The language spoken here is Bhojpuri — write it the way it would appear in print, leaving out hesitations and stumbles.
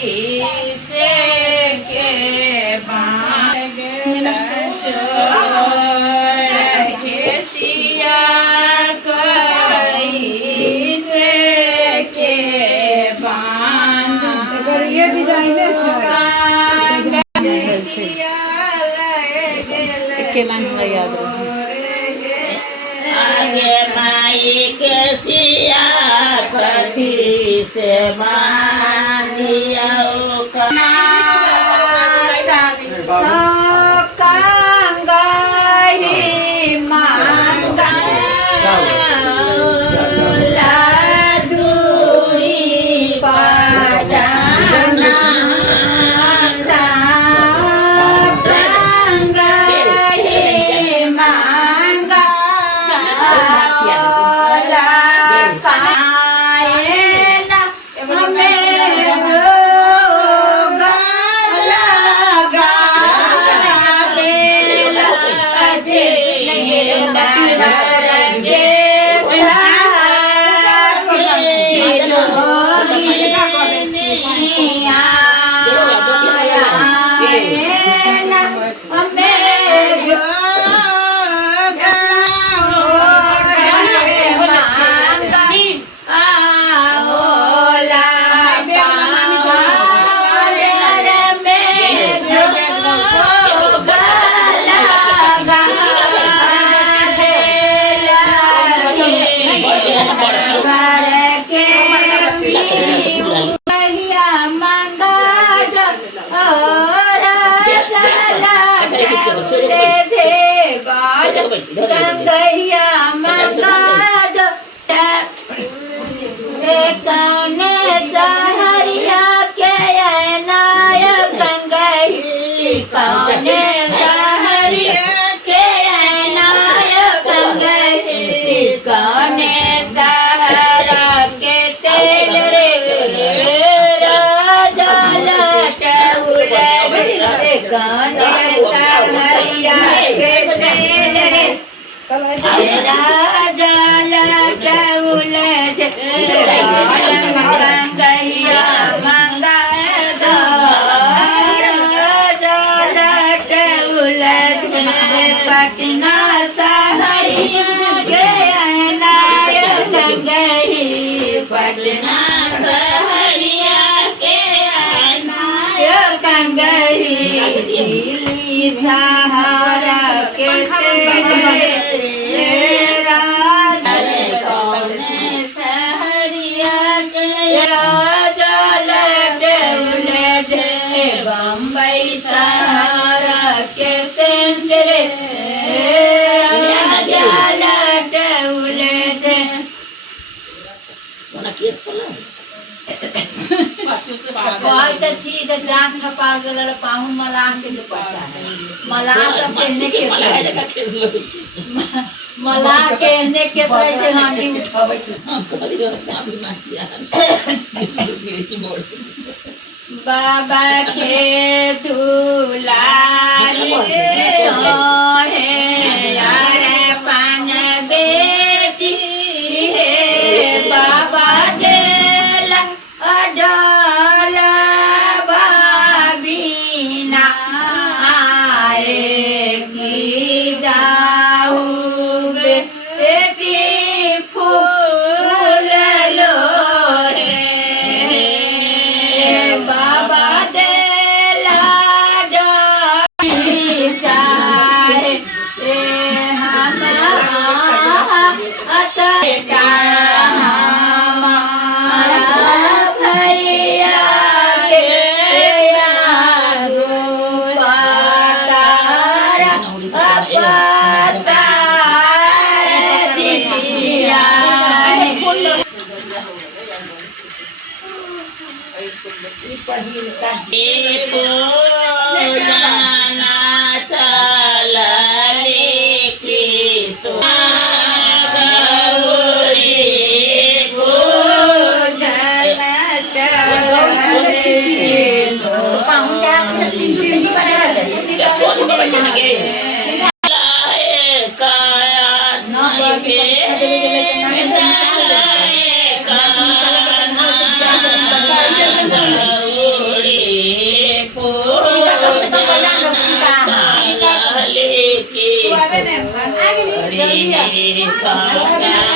कैसे के बाण छोड़ के सिया कैसे के बाण ये डिजाइन के लाइन याद आगे माई के सिया पति से बांधिया पटना सहरिया के नायक गई पटना सहरिया के नायक गई दिल्ली सहारा के तेरा सहरिया के राजा लटौले बम्बई सहारा के सेंटर जान छपा गल पाहु मलाह के दुपट्टा मलाह सब कहने के मलाह कहने के सही से हम भी उठाबै बाबा के दुलारी है यार पान बेटी है बाबा देला अडला बाबीना आए की जाऊ बेटी फूल लो रे बाबा देला डोली सारे हमारा अतटा हमारा भैया के यादो पातारा अपसा दिया जाना चला लेके गौरी भोजन चला रे सा गा